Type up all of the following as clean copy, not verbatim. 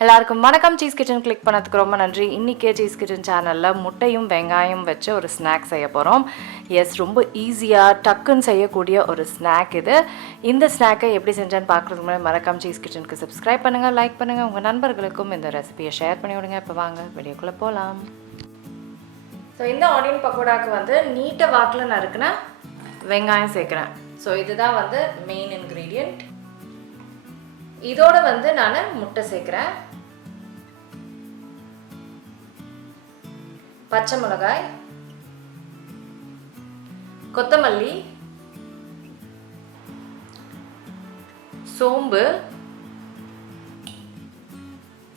எல்லாருக்கும் வணக்கம். Cheese kitchen click பண்ணதுக்கு ரொம்ப நன்றி. இன்றைக்கே சீஸ் கிச்சன் சேனலில் முட்டையும் வெங்காயம் வச்சு ஒரு ஸ்நாக் செய்ய போகிறோம். எஸ், ரொம்ப ஈஸியாக டக்குன்னு செய்யக்கூடிய ஒரு ஸ்நாக் இது. இந்த ஸ்நாக்கை எப்படி செஞ்சேன்னு பார்க்குறதுக்கு முன்னாடி மறக்காம சீஸ் கிச்சனுக்கு சப்ஸ்கிரைப் பண்ணுங்கள், லைக் பண்ணுங்கள், உங்கள் நண்பர்களுக்கும் இந்த ரெசிபியை ஷேர் பண்ணி விடுங்க. இப்போ வாங்க வீடியோக்குள்ளே போகலாம். ஸோ இந்த ஆனியன் பக்கோடாவுக்கு வந்து நீட்டை வாக்கில் நறுக்குன வெங்காயம் சேர்க்குறேன். ஸோ இதுதான் வந்து மெயின் இன்க்ரீடியண்ட். இதோட வந்து நான் முட்டை சேர்க்குறேன், பச்சை மிளகாய், கொத்தமல்லி, சோம்பு,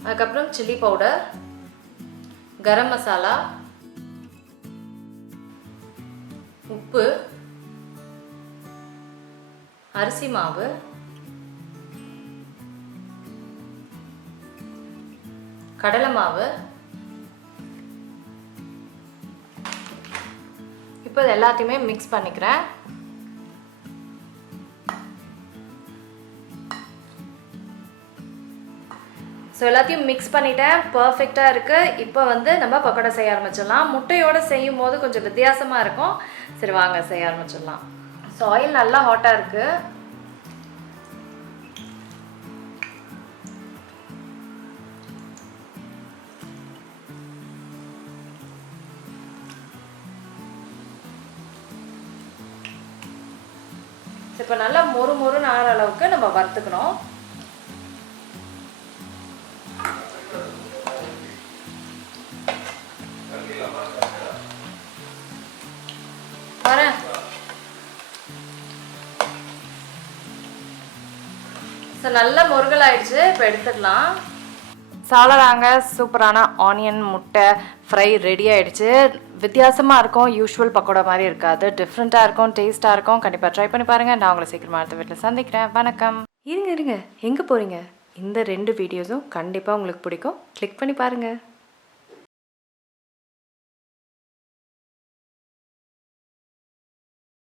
அதுக்கப்புறம் சில்லி பவுடர், கரம் மசாலா, உப்பு, அரிசி மாவு, கடலை மாவு. இப்போ இது எல்லாத்தையுமே மிக்ஸ் பண்ணிக்கிறேன். ஸோ எல்லாத்தையும் மிக்ஸ் பண்ணிட்டேன், பர்ஃபெக்டாக இருக்குது. இப்போ வந்து நம்ம பக்கோடா செய்ய ஆரம்பிச்சிடலாம். முட்டையோடு செய்யும் போது கொஞ்சம் வித்தியாசமாக இருக்கும். சரி வாங்க செய்ய ஆரம்பிச்சிடலாம். ஸோ ஆயில் நல்லா ஹாட்டாக இருக்குது. இப்போ நல்லா மொறு மொறுன்னு ஆற அளவுக்கு நம்ம வறுத்துக்கணும். வரேன். ஸோ நல்லா முருகல் ஆயிடுச்சு. இப்போ எடுத்துக்கலாம். சாலராங்க சூப்பரான ஆனியன் முட்டை ஃப்ரை ரெடி ஆகிடுச்சு. வித்தியாசமாக இருக்கும், யூஸ்வல் பக்கோடா மாதிரி இருக்காது, டிஃப்ரெண்ட்டாக இருக்கும், டேஸ்ட்டாக இருக்கும். கண்டிப்பாக ட்ரை பண்ணி பாருங்கள். நான் உங்களை சீக்கிரமாக அடுத்த வீட்டில் சந்திக்கிறேன். வணக்கம். இருங்க எங்கே போகிறீங்க? இந்த 2 வீடியோஸும் கண்டிப்பாக உங்களுக்கு பிடிக்கும். கிளிக் பண்ணி பாருங்கள்.